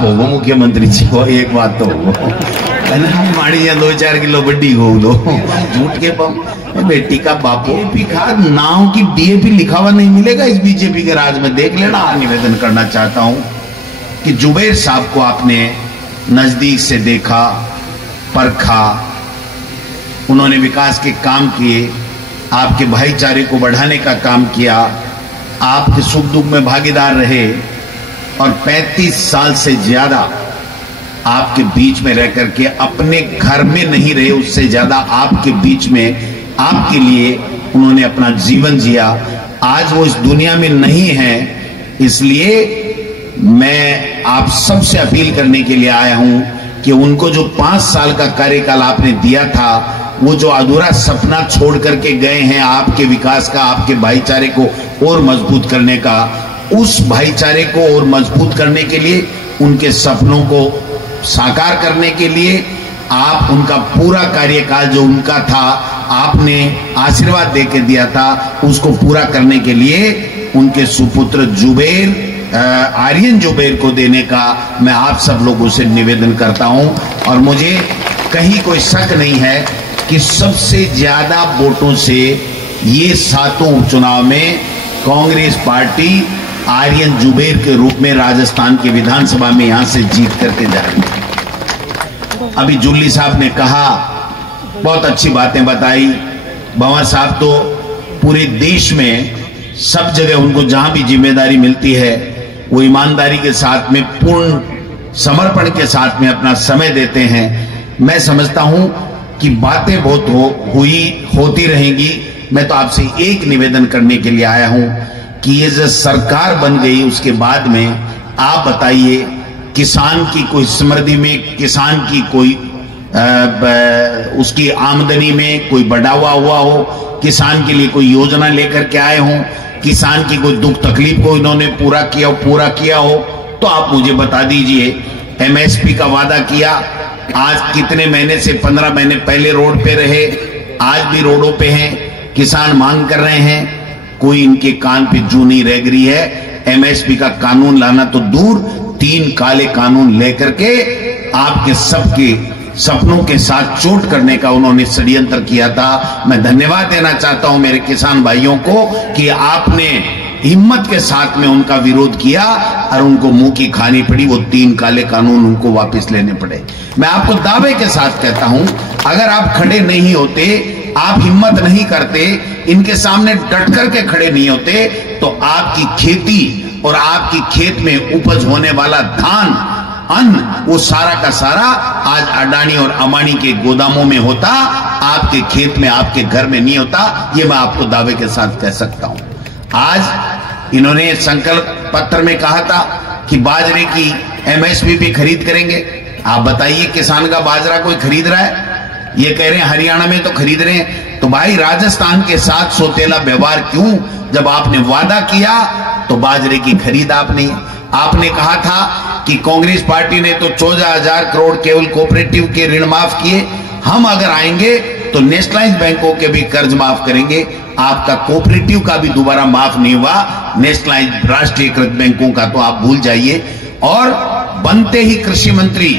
साफ होगो मुख्यमंत्री जी हो, एक बात तो होगो है ना, माड़ी या 2-4 किलो बड्डी हो दो झूठ के बम। बेटी का बापू भी खाद नाव की डीएपी लिखा हुआ नहीं मिलेगा इस बीजेपी के राज में, देख लेना। निवेदन करना चाहता हूं कि जुबैर साहब को आपने नजदीक से देखा, परखा, उन्होंने विकास के काम किए, आपके भाईचारे को बढ़ाने का काम किया, आपके सुख दुख में भागीदार रहे और 35 साल से ज्यादा आपके बीच में रह करके अपने घर में नहीं रहे, उससे ज्यादा आपके बीच में आपके लिए उन्होंने अपना जीवन जिया। आज वो इस दुनिया में नहीं है, इसलिए मैं आप सबसे अपील करने के लिए आया हूं कि उनको जो 5 साल का कार्यकाल आपने दिया था, वो जो अधूरा सपना छोड़ करके गए हैं आपके विकास का, आपके भाईचारे को और मजबूत करने का, उस भाईचारे को और मजबूत करने के लिए, उनके सपनों को साकार करने के लिए आप उनका पूरा कार्यकाल जो उनका था, आपने आशीर्वाद देके दिया था, उसको पूरा करने के लिए उनके सुपुत्र जुबैर, आर्यन जुबैर को देने का मैं आप सब लोगों से निवेदन करता हूं। और मुझे कहीं कोई शक नहीं है कि सबसे ज्यादा वोटों से ये 7 उपचुनाव में कांग्रेस पार्टी आर्यन जुबैर के रूप में राजस्थान के विधानसभा में यहां से जीत करके जाएंगे। अभी जुल्ली साहब ने कहा, बहुत अच्छी बातें बताई। भंवर साहब तो पूरे देश में सब जगह उनको जहां भी जिम्मेदारी मिलती है वो ईमानदारी के साथ में, पूर्ण समर्पण के साथ में अपना समय देते हैं। मैं समझता हूं कि बातें बहुत होती रहेंगी। मैं तो आपसे एक निवेदन करने के लिए आया हूं कि ये जो सरकार बन गई उसके बाद में आप बताइए, किसान की कोई समृद्धि में, किसान की कोई उसकी आमदनी में कोई बढ़ावा हुआ हो, किसान के लिए कोई योजना लेकर के आए हों, किसान की कोई दुख तकलीफ को इन्होंने पूरा किया हो, तो आप मुझे बता दीजिए। एमएसपी का वादा किया, आज कितने महीने से 15 महीने पहले रोड पे रहे, आज भी रोडों पे हैं, किसान मांग कर रहे हैं, कोई इनके कान पे जू नहीं रह गई है। एमएसपी का कानून लाना तो दूर, 3 काले कानून लेकर के आपके सबके सपनों के साथ चोट करने का उन्होंने षड्यंत्र किया था। मैं धन्यवाद देना चाहता हूं मेरे किसान भाइयों को कि आपने हिम्मत के साथ में उनका विरोध किया और उनको मुंह की खानी पड़ी, वो 3 काले कानून उनको वापस लेने पड़े। मैं आपको दावे के साथ कहता हूं, अगर आप खड़े नहीं होते, आप हिम्मत नहीं करते, इनके सामने डट करके खड़े नहीं होते, तो आपकी खेती और आपकी खेत में उपज होने वाला धान, अन्न, वो सारा का सारा आज अडानी और अंबानी के गोदामों में होता, आपके खेत में, आपके घर में नहीं होता। ये मैं आपको दावे के साथ कह सकता हूं। आज इन्होंने संकल्प पत्र में कहा था कि बाजरे की एमएसपी पे खरीद करेंगे। आप बताइए, किसान का बाजरा कोई खरीद रहा है? ये कह रहे हैं हरियाणा में तो खरीद रहे हैं, तो भाई राजस्थान के साथ सौतेला व्यवहार क्यों? जब आपने वादा किया तो बाजरे की खरीद आपने कहा था कि कांग्रेस पार्टी ने तो 14,000 करोड़ केवल कोऑपरेटिव के ऋण माफ किए, हम अगर आएंगे तो नेशनलाइज बैंकों के भी कर्ज माफ करेंगे। आपका कोऑपरेटिव का भी दोबारा माफ नहीं हुआ, नेशनलाइज राष्ट्रीयकृत बैंकों का तो आप भूल जाइए। और बनते ही कृषि मंत्री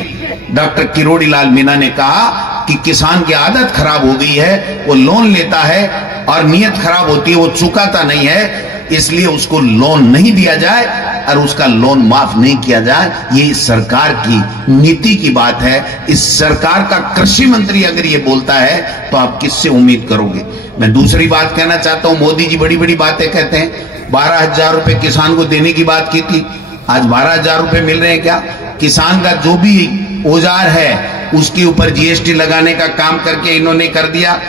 डॉक्टर किरोड़ी लाल मीणा ने कहा कि किसान की आदत खराब हो गई है, वो लोन लेता है और नीयत खराब होती है, वो चुकाता नहीं है, इसलिए उसको लोन नहीं दिया जाए और उसका लोन माफ नहीं किया जाए। ये इस सरकार की नीति की बात है। इस सरकार का कृषि मंत्री अगर ये बोलता है तो आप किससे उम्मीद करोगे? मैं दूसरी बात कहना चाहता हूं, मोदी जी बड़ी बड़ी बातें कहते हैं। 12,000 रुपए किसान को देने की बात की थी, आज 12,000 रुपए मिल रहे हैं क्या? किसान का जो भी औजार है उसके ऊपर जीएसटी लगाने का काम करके इन्होंने कर दिया।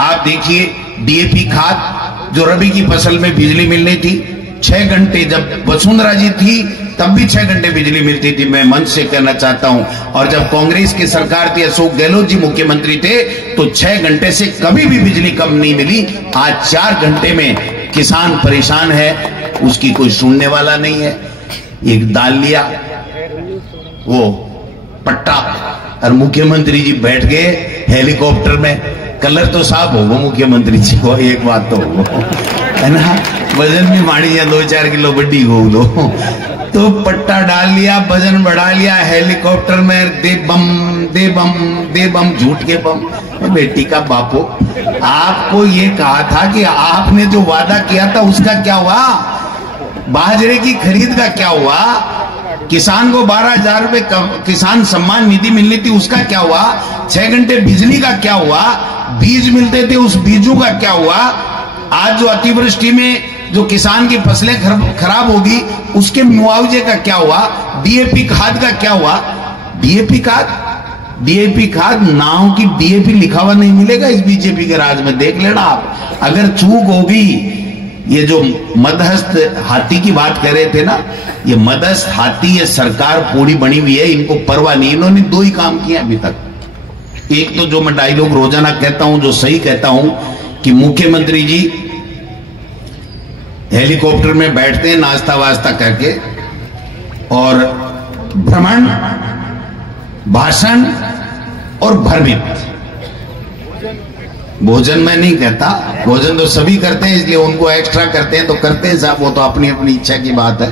आप देखिए, डीएपी खाद जो रबी की फसल में बिजली मिलनी थी 6 घंटे, जब वसुंधरा जी थी तब भी 6 घंटे बिजली मिलती थी, मैं मंच से कहना चाहता हूं। और जब कांग्रेस की सरकार थी, अशोक गहलोत जी मुख्यमंत्री थे, तो 6 घंटे से कभी भी बिजली कम नहीं मिली। आज 4 घंटे में किसान परेशान है, उसकी कोई सुनने वाला नहीं है। एक डाल लिया वो पट्टा और मुख्यमंत्री जी बैठ गए हेलीकॉप्टर में। कलर तो साफ होगा मुख्यमंत्री जी को, एक बात तो होगा, है ना। वजन भी माड़ी या 2-4 किलो बड्डी गो दो। तो पट्टा डाल लिया, वजन बढ़ा लिया, हेलीकॉप्टर में दे बम दे बम दे बम, झूठ के बम। बेटी का बापो, आपको ये कहा था कि आपने जो वादा किया था उसका क्या हुआ? बाजरे की खरीद का क्या हुआ? किसान को 12,000 रुपए किसान सम्मान निधि मिलनी थी, उसका क्या हुआ? 6 घंटे बिजली का क्या हुआ? बीज मिलते थे, उस बीजों का क्या हुआ? आज जो अतिवृष्टि में जो किसान की फसलें खराब होगी उसके मुआवजे का क्या हुआ? डीएपी खाद का क्या हुआ? डीएपी खाद नाव की डीएपी लिखा हुआ नहीं मिलेगा इस बीजेपी के राज में, देख लेना आप। अगर चूक होगी, ये जो मध्यस्थ हाथी की बात कर रहे थे ना, ये मध्यस्थ हाथी, ये सरकार पूरी बनी हुई है, इनको परवाह नहीं। इन्होंने 2 ही काम किए अभी तक। एक तो जो मैं डायलॉग रोजाना कहता हूं, जो सही कहता हूं, कि मुख्यमंत्री जी हेलीकॉप्टर में बैठते हैं नाश्ता वास्ता करके, और भ्रमण, भाषण और भ्रमित। भोजन मैं नहीं कहता, भोजन तो सभी करते हैं, इसलिए उनको एक्स्ट्रा करते हैं तो करते हैं साहब, वो तो अपनी अपनी इच्छा की बात है।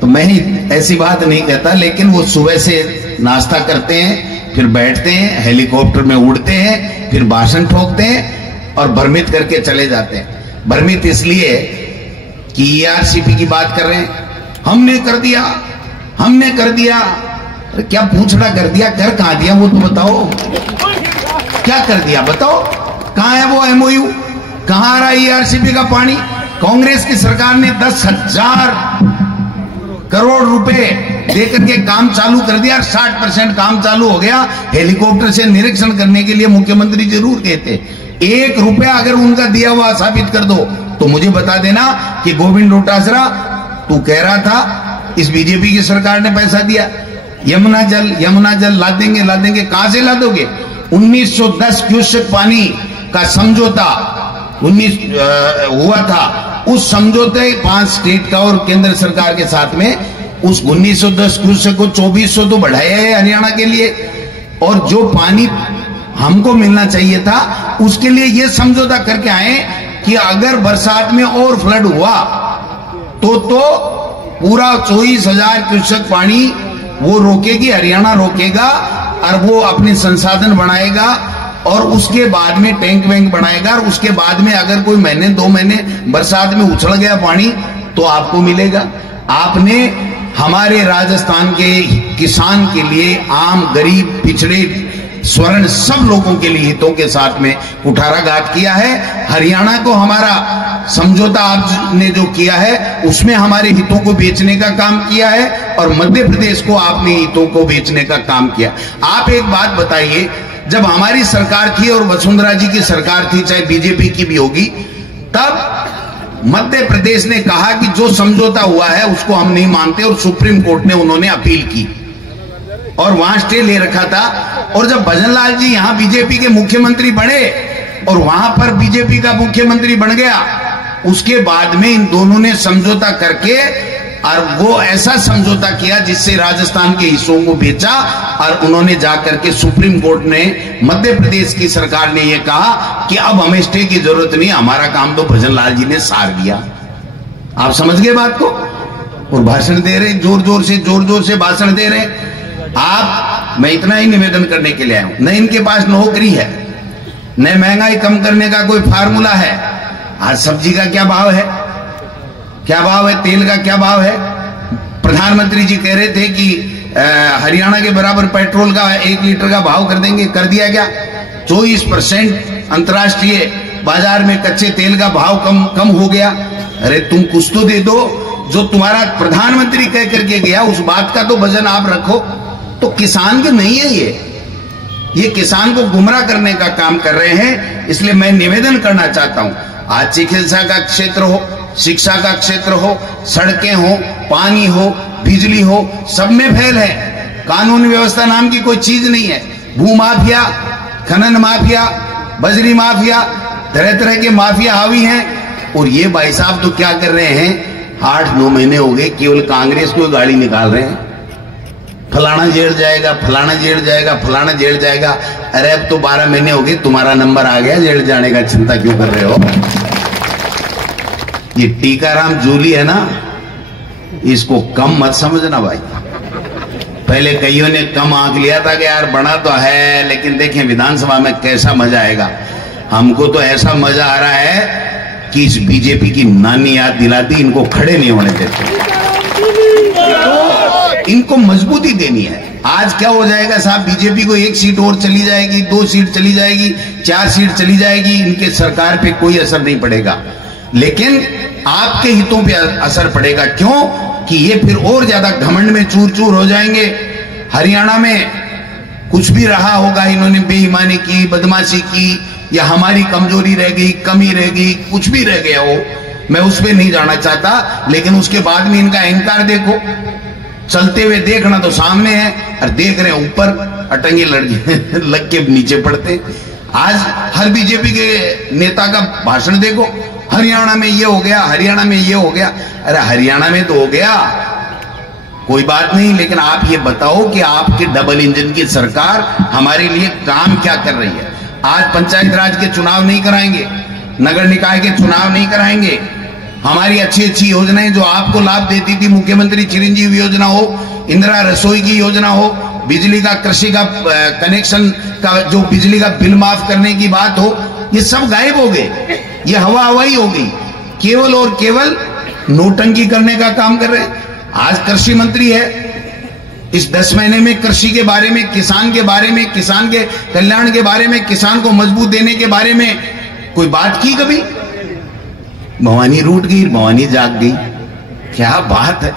तो मैं ही ऐसी बात नहीं कहता, लेकिन वो सुबह से नाश्ता करते हैं, फिर बैठते हैं, हेलीकॉप्टर में उड़ते हैं, फिर भाषण ठोकते हैं और भ्रमित करके चले जाते हैं। भ्रमित इसलिए कि ईआरसीपी की बात कर रहे हैं, हमने कर दिया, हमने कर दिया। अरे क्या पूछड़ा कर दिया, कर कहां दिया वो तो बताओ, क्या कर दिया बताओ? कहां है वो एमओयू? कहां आ रहा है ईआरसीपी का पानी? कांग्रेस की सरकार ने 10,000 करोड़ रुपए देकर के काम चालू कर दिया, 60% काम चालू हो गया। हेलीकॉप्टर से निरीक्षण करने के लिए मुख्यमंत्री जरूर कहते, 1 रुपया अगर उनका दिया हुआ साबित कर दो तो मुझे बता देना कि गोविंद डोटासरा तू कह रहा था इस बीजेपी की सरकार ने पैसा दिया। यमुना जल ला देंगे, कहां से ला दोगे? 1910 क्यूसेक पानी का समझौता हुआ था, उस समझौते 5 स्टेट का और केंद्र सरकार के साथ में, उस 1910 क्यूसेक को 2400 तो बढ़ाया है हरियाणा के लिए, और जो पानी हमको मिलना चाहिए था उसके लिए ये समझौता करके आए कि अगर बरसात में और फ्लड हुआ तो पूरा 24,000 क्यूसेक पानी वो रोकेगी, हरियाणा रोकेगा, और वो अपने संसाधन बनाएगा, और उसके बाद में टैंक वैंक बनाएगा, और उसके बाद में अगर कोई महीने 2 महीने बरसात में उछल गया पानी तो आपको मिलेगा। आपने हमारे राजस्थान के किसान के लिए, आम गरीब पिछड़े स्वर्ण सब लोगों के लिए हितों के साथ में कुठाराघात किया है। हरियाणा को हमारा समझौता आपने जो किया है उसमें हमारे हितों को बेचने का काम किया है, और मध्य प्रदेश को आपने हितों को बेचने का काम किया। आप एक बात बताइए, जब हमारी सरकार थी और वसुंधरा जी की सरकार थी, चाहे बीजेपी की भी होगी, तब मध्य प्रदेश ने कहा कि जो समझौता हुआ है उसको हम नहीं मानते, और सुप्रीम कोर्ट ने उन्होंने अपील की और वहां स्टे ले रखा था। और जब भजनलाल जी यहां बीजेपी के मुख्यमंत्री बने और वहां पर बीजेपी का मुख्यमंत्री बन गया, उसके बाद में इन दोनों ने समझौता करके, और वो ऐसा समझौता किया जिससे राजस्थान के हिस्सों को बेचा, और उन्होंने जाकर के सुप्रीम कोर्ट ने, मध्य प्रदेश की सरकार ने यह कहा कि अब हमें स्टे की जरूरत नहीं, हमारा काम तो भजनलाल जी ने सार दिया। आप समझ गए बात को? और भाषण दे रहे, जोर जोर से भाषण दे रहे आप। मैं इतना ही निवेदन करने के लिए आया हूं, न इनके पास नौकरी है, न महंगाई कम करने का कोई फार्मूला है। आज सब्जी का क्या भाव है, क्या भाव है, तेल का क्या भाव है? प्रधानमंत्री जी कह रहे थे कि हरियाणा के बराबर पेट्रोल का 1 लीटर का भाव कर देंगे, कर दिया क्या? 24% अंतर्राष्ट्रीय बाजार में कच्चे तेल का भाव कम हो गया। अरे तुम कुछ तो दे दो, जो तुम्हारा प्रधानमंत्री कह करके गया उस बात का तो वजन आप रखो। तो किसान के नहीं है ये किसान को गुमराह करने का काम कर रहे हैं। इसलिए मैं निवेदन करना चाहता हूं, आज चिकित्सा का क्षेत्र हो, शिक्षा का क्षेत्र हो, सड़कें हो, पानी हो, बिजली हो, सब में फैल है। कानून व्यवस्था नाम की कोई चीज नहीं है। भू माफिया, खनन माफिया, बजरी माफिया, तरह तरह के माफिया हावी हैं। और ये भाई साहब तो क्या कर रहे हैं, 8-9 महीने हो गए केवल कांग्रेस को गाड़ी निकाल रहे हैं, फलाना जेल जाएगा, फलाना जेल जाएगा, फलाना जेल जाएगा। अरे अब तो 12 महीने हो गए, तुम्हारा नंबर आ गया जेल जाने का, चिंता क्यों कर रहे हो? ये टीकाराम जूली है ना, इसको कम मत समझना भाई। पहले कईयों ने कम आंक लिया था कि यार बना तो है, लेकिन देखें विधानसभा में कैसा मजा आएगा। हमको तो ऐसा मजा आ रहा है कि इस बीजेपी की नानी याद दिलाती, इनको खड़े नहीं होने देते, तो इनको मजबूती देनी है। आज क्या हो जाएगा साहब, बीजेपी को 1 सीट और चली जाएगी, 2 सीट चली जाएगी, 4 सीट चली जाएगी, इनके सरकार पे कोई असर नहीं पड़ेगा, लेकिन आपके हितों पे असर पड़ेगा। क्यों कि ये फिर और ज्यादा घमंड में चूर चूर हो जाएंगे। हरियाणा में कुछ भी रहा होगा, इन्होंने बेईमानी की, बदमाशी की, या हमारी कमजोरी रह गई, कमी रह गई, कुछ भी रह गया हो, मैं उस पर नहीं जाना चाहता, लेकिन उसके बाद में इनका अहंकार देखो, चलते हुए देखना तो सामने है, और देख रहे हैं ऊपर अटंगे लड़के लग के नीचे पड़ते। आज हर बीजेपी के नेता का भाषण देखो, हरियाणा में ये हो गया, हरियाणा में ये हो गया। अरे हरियाणा में तो हो गया, कोई बात नहीं, लेकिन आप ये बताओ कि आपके डबल इंजन की सरकार हमारे लिए काम क्या कर रही है। आज पंचायत राज के चुनाव नहीं कराएंगे, नगर निकाय के चुनाव नहीं कराएंगे, हमारी अच्छी अच्छी योजनाएं जो आपको लाभ देती थी, मुख्यमंत्री चिरंजीवी योजना हो, इंदिरा रसोई की योजना हो, बिजली का, कृषि का कनेक्शन का, जो बिजली का बिल माफ करने की बात हो, ये सब गायब हो गए, ये हवा हवाई हो गई। केवल और केवल नोटंकी करने का काम कर रहे हैं। आज कृषि मंत्री है, इस 10 महीने में कृषि के बारे में, किसान के बारे में, किसान के कल्याण के बारे में, किसान को मजबूत देने के बारे में कोई बात की कभी? भवानी रूठ गई, भवानी जाग गई। क्या बात है,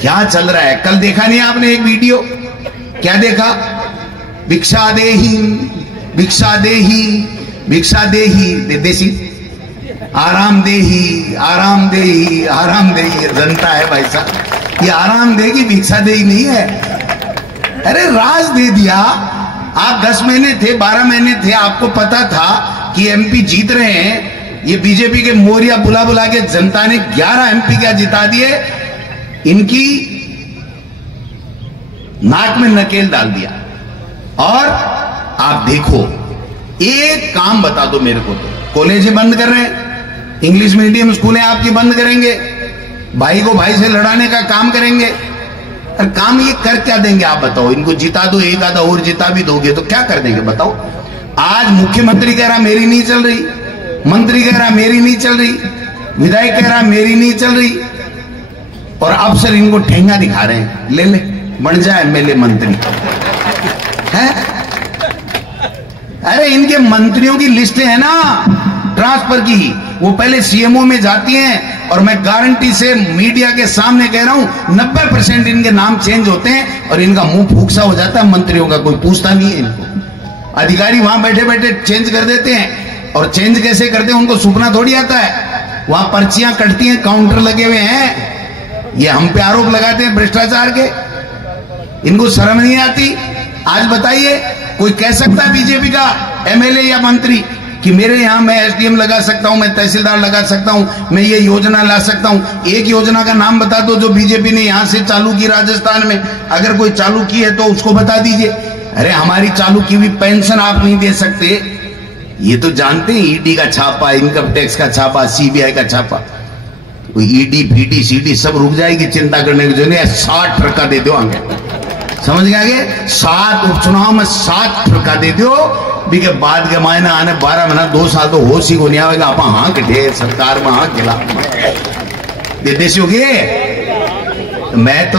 क्या चल रहा है? कल देखा नहीं आपने एक वीडियो? क्या देखा? भिक्षा देही, भिक्षा देही, भिक्षा देही, देसी आराम देही, आराम देही, आराम देही। जनता है भाई साहब, ये आराम देगी, भिक्षा देही नहीं है। अरे राज दे दिया। आप 10 महीने थे, 12 महीने थे, आपको पता था कि एमपी जीत रहे हैं। ये बीजेपी के मोरिया बुला बुला के जनता ने 11 एमपी क्या जिता दिए, इनकी नाक में नकेल डाल दिया। और आप देखो, एक काम बता दो मेरे को, तो कॉलेजें बंद कर रहे हैं, इंग्लिश मीडियम स्कूलें आपकी बंद करेंगे, भाई को भाई से लड़ाने का काम करेंगे। और काम ये कर क्या देंगे आप बताओ? इनको जिता दो, एक आधा और जिता भी दोगे तो क्या कर देंगे बताओ? आज मुख्यमंत्री कह रहा मेरी नहीं चल रही, मंत्री कह रहा मेरी नहीं चल रही, विधायक कह रहा मेरी नहीं चल रही, और अफसर इनको ठेंगा दिखा रहे हैं, ले ले बन जाए एमएलए मंत्री है। अरे इनके मंत्रियों की लिस्टें है ना ट्रांसफर की, वो पहले सीएमओ में जाती हैं, और मैं गारंटी से मीडिया के सामने कह रहा हूं 90% इनके नाम चेंज होते हैं, और इनका मुंह फूकसा हो जाता है मंत्रियों का, कोई पूछता नहीं है इनको। अधिकारी वहां बैठे बैठे चेंज कर देते हैं, और चेंज कैसे करते हैं उनको सुपना थोड़ी आता है। वहां पर्चियां कटती हैं, काउंटर लगे हुए हैं, ये हम पे आरोप लगाते हैं भ्रष्टाचार के, इनको शर्म नहीं आती। आज बताइए, कोई कह सकता है बीजेपी का एमएलए या मंत्री कि मेरे यहां मैं एसडीएम लगा सकता हूं, मैं तहसीलदार लगा सकता हूं, मैं ये योजना ला सकता हूं? एक योजना का नाम बता दो जो बीजेपी ने यहां से चालू की राजस्थान में, अगर कोई चालू की है तो उसको बता दीजिए। अरे हमारी चालू की हुई पेंशन आप नहीं दे सकते, ये तो जानते हैं। ईडी का छापा, इनकम टैक्स का छापा, सीबीआई का छापा, ईडी पीडी सीडी सब रुक जाएगी चिंता करने की जरूरत नहीं। 60 ट्रका दे दो आगे, समझ गए आगे? 7 उपचुनाव में 7 ट्रका दे दो, के बाद के मायने आने 12 महीना 2 साल तो होश ही को नहीं आएगा। आप हाँ कटे सरकार में हाँ खिला देसी हो गए। मैं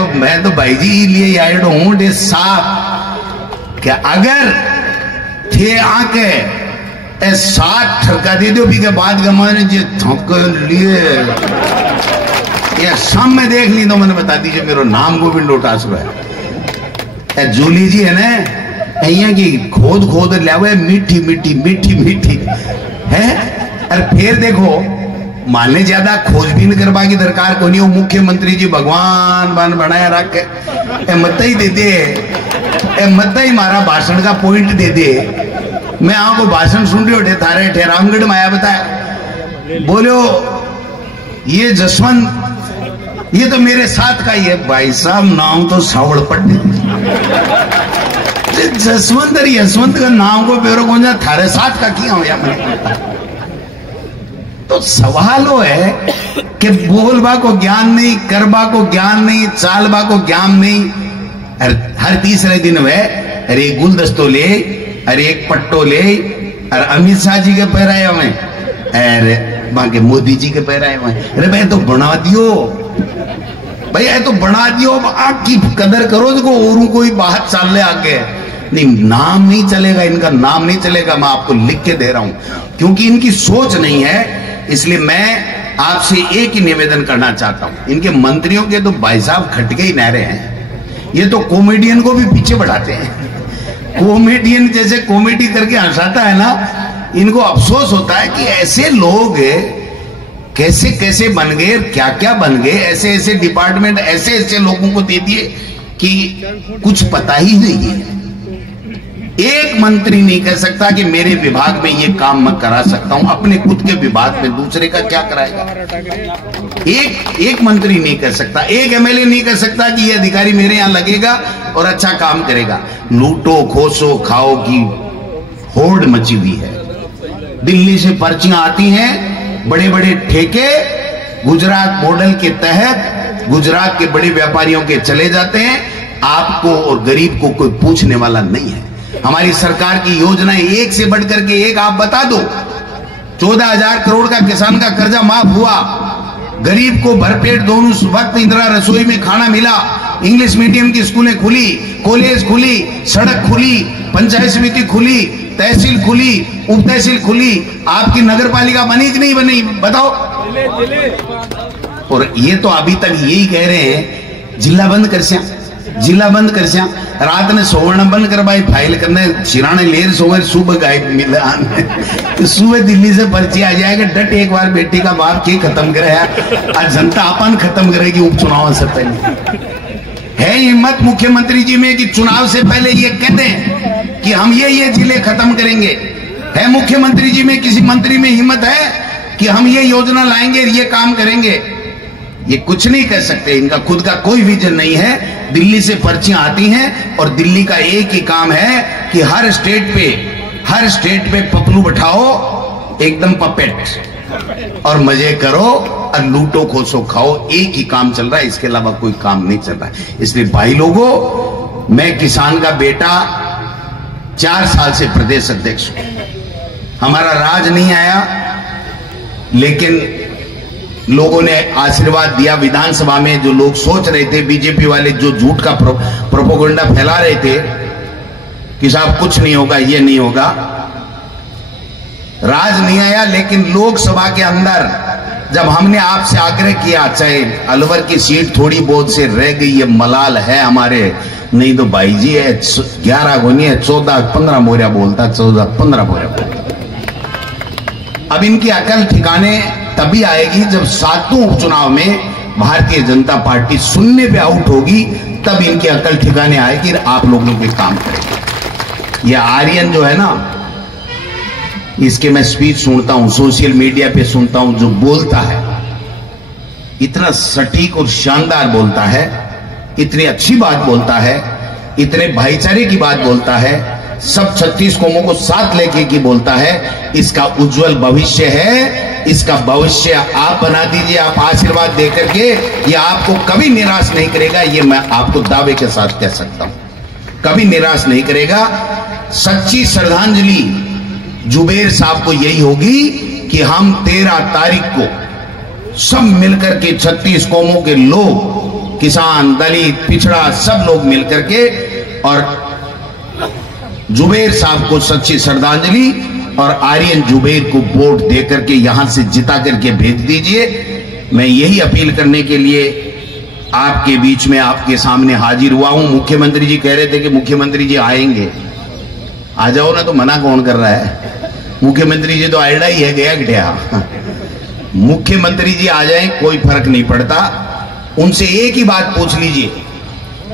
तो भाई जी लिए आइड हूं डे साफ क्या अगर थे आके 7 ठरका दे दो भी के बाद के मायने जे थक लिए ये शाम में देख ली तो मैंने बता दीजिए मेरा नाम गोविंद लोटास है। जूली जी है ना की खोद खोद लिया मीठी मीठी मीठी मीठी है। और फिर देखो मानने ज्यादा खोजबीन करवा की दरकार को नहीं हो। मुख्यमंत्री जी भगवान बन बनाया रख मत ही दे दे, मत ही मारा भाषण का पॉइंट दे दे। मैं आपको भाषण सुन रही हो थारे ठेरामगढ़ में आया बताया बोलो ये जसवंत ये तो मेरे साथ का ही है। भाई साहब नाम तो सावड़ पट्टी जसवंत और यशवंत का नाम को पेरो कौन थारे साथ का किया हो या तो तो सवाल वो है कि बोलबा को ज्ञान नहीं, करबा को ज्ञान नहीं, चालबा को ज्ञान नहीं। हर तीसरे दिन वे अरे एक गुलदस्तो ले, अरे एक पट्टो ले, अरे अमित शाह जी के पहराए हमें, अरे बाकी मोदी जी के पहराए हमें। अरे भाई तो बना दियो भाई, तो बना दियो, आपकी कदर करो। देखो और कोई बात चाल ले आगे नहीं, नाम नहीं चलेगा, इनका नाम नहीं चलेगा। मैं आपको लिख के दे रहा हूं, क्योंकि इनकी सोच नहीं है। इसलिए मैं आपसे एक ही निवेदन करना चाहता हूं, इनके मंत्रियों के तो भाई साहब खटके ही नहरे हैं। ये तो कॉमेडियन को भी पीछे बढ़ाते हैं। कॉमेडियन जैसे कॉमेडी करके हंसाता है ना, इनको अफसोस होता है कि ऐसे लोग कैसे कैसे बन गए, क्या क्या बन गए, ऐसे ऐसे डिपार्टमेंट ऐसे ऐसे लोगों को दे दिए कि कुछ पता ही नहीं है। एक मंत्री नहीं कह सकता कि मेरे विभाग में ये काम मैं करा सकता हूं, अपने खुद के विभाग में दूसरे का क्या कराएगा। एक मंत्री नहीं कह सकता, एक एमएलए नहीं कह सकता कि ये अधिकारी मेरे यहां लगेगा और अच्छा काम करेगा। लूटो खोसो खाओ की होड़ मची हुई है। दिल्ली से पर्चियां आती हैं, बड़े बड़े ठेके गुजरात मॉडल के तहत गुजरात के बड़े व्यापारियों के चले जाते हैं। आपको और गरीब को कोई पूछने वाला नहीं है। हमारी सरकार की योजनाएं एक से बढ़कर के एक, आप बता दो। 14,000 करोड़ का किसान का कर्जा माफ हुआ, गरीब को भरपेट दोनों वक्त इंदिरा रसोई में खाना मिला, इंग्लिश मीडियम की स्कूलें खुली, कॉलेज खुली, सड़क खुली, पंचायत समिति खुली, तहसील खुली, उप तहसील खुली। आपकी नगर पालिका बनी कि नहीं बनी, बताओ। और ये तो अभी तक यही कह रहे हैं जिला बंद कर सिया, जिला बंद कर सिया। रात ने सोवर्ण बंद कर भाई, फाइल करने सिराने लेर सोवर, सुबह गायब मिला तो सुबह दिल्ली से पर्ची आ जाएगा। डट एक बार बेटी का बाप की खत्म करे, आज जनता अपन खत्म करेगी उपचुनाव से पहले। है हिम्मत मुख्यमंत्री जी में कि चुनाव से पहले ये कह दें कि हम ये जिले खत्म करेंगे? है मुख्यमंत्री जी में, किसी मंत्री में हिम्मत है कि हम ये योजना लाएंगे, ये काम करेंगे? ये कुछ नहीं कर सकते, इनका खुद का कोई विजन नहीं है। दिल्ली से पर्चियां आती हैं और दिल्ली का एक ही काम है कि हर स्टेट पे पपलू बैठाओ, एकदम पपेट, और मजे करो और लूटो खोसो खाओ। एक ही काम चल रहा है, इसके अलावा कोई काम नहीं चल रहा है। इसलिए भाई लोगों, मैं किसान का बेटा 4 साल से प्रदेश अध्यक्ष हूं। हमारा राज नहीं आया, लेकिन लोगों ने आशीर्वाद दिया। विधानसभा में जो लोग सोच रहे थे, बीजेपी वाले जो झूठ का प्रोपोगंडा फैला रहे थे कि साहब कुछ नहीं होगा, ये नहीं होगा, राज नहीं आया। लेकिन लोकसभा के अंदर जब हमने आपसे आग्रह किया, चाहे अलवर की सीट थोड़ी बहुत से रह गई, ये मलाल है हमारे, नहीं तो भाई जी है 11 को नहीं है 14-15 मोरिया बोलता, 14-15 मोरिया बोलता। अब इनकी अकल ठिकाने तभी आएगी जब 7वें उपचुनाव में भारतीय जनता पार्टी सुनने पे आउट होगी, तब इनकी अकल ठिकाने आएगी, आप लोगों के काम करेंगे। ये आर्यन जो है ना, इसके मैं स्पीच सुनता हूं, सोशल मीडिया पे सुनता हूं, जो बोलता है इतना सटीक और शानदार बोलता है, इतनी अच्छी बात बोलता है, इतने भाईचारे की बात बोलता है, सब 36 कौमों को साथ लेके की बोलता है। इसका उज्जवल भविष्य है, इसका भविष्य आप बना दीजिए, आप आशीर्वाद देकर के, ये आपको कभी निराश नहीं करेगा। ये मैं आपको दावे के साथ कह सकता हूं, कभी निराश नहीं करेगा। सच्ची श्रद्धांजलि जुबेर साहब को यही होगी कि हम 13 तारीख को सब मिलकर के 36 कौमों के लोग, किसान, दलित, पिछड़ा, सब लोग मिलकर के, और जुबेर साहब को सच्ची श्रद्धांजलि और आर्यन जुबेर को वोट देकर के यहां से जिता करके भेज दीजिए। मैं यही अपील करने के लिए आपके बीच में, आपके सामने हाजिर हुआ हूं। मुख्यमंत्री जी कह रहे थे कि मुख्यमंत्री जी आएंगे, आ जाओ ना, तो मना कौन कर रहा है? मुख्यमंत्री जी तो आइडा ही है, गया गया। मुख्यमंत्री जी आ जाएं, कोई फर्क नहीं पड़ता। उनसे एक ही बात पूछ लीजिए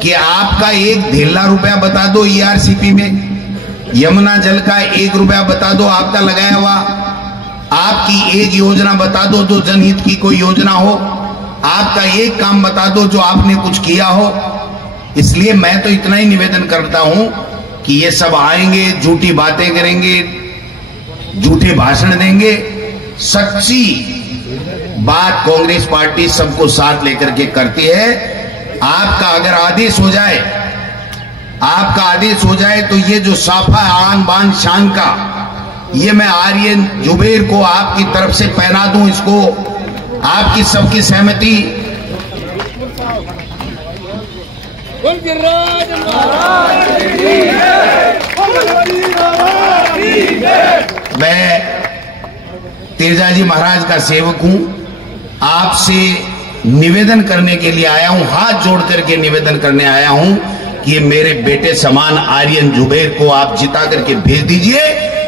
कि आपका 1 धेला रुपया बता दो ईआरसीपी में, यमुना जल का 1 रुपया बता दो आपका लगाया हुआ, आपकी एक योजना बता दो जो जनहित की कोई योजना हो, आपका एक काम बता दो जो आपने कुछ किया हो। इसलिए मैं तो इतना ही निवेदन करता हूं कि ये सब आएंगे, झूठी बातें करेंगे, झूठे भाषण देंगे, सच्ची बात कांग्रेस पार्टी सबको साथ लेकर के करती है। आपका अगर आदेश हो जाए, आपका आदेश हो जाए तो ये जो साफा आन बान शान का, ये मैं आर्यन जुबेर को आपकी तरफ से पहना दूं, इसको आपकी सबकी सहमति। मैं तेजाजी महाराज का सेवक हूं, आपसे निवेदन करने के लिए आया हूं, हाथ जोड़ करके निवेदन करने आया हूं कि मेरे बेटे समान आर्यन जुबेर को आप जिता करके भेज दीजिए।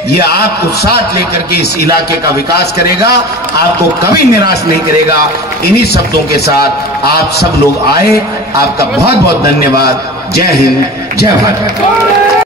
ये आपको साथ लेकर के इस इलाके का विकास करेगा, आपको कभी निराश नहीं करेगा। इन्हीं शब्दों के साथ आप सब लोग आए, आपका बहुत बहुत धन्यवाद। जय हिंद, जय भारत।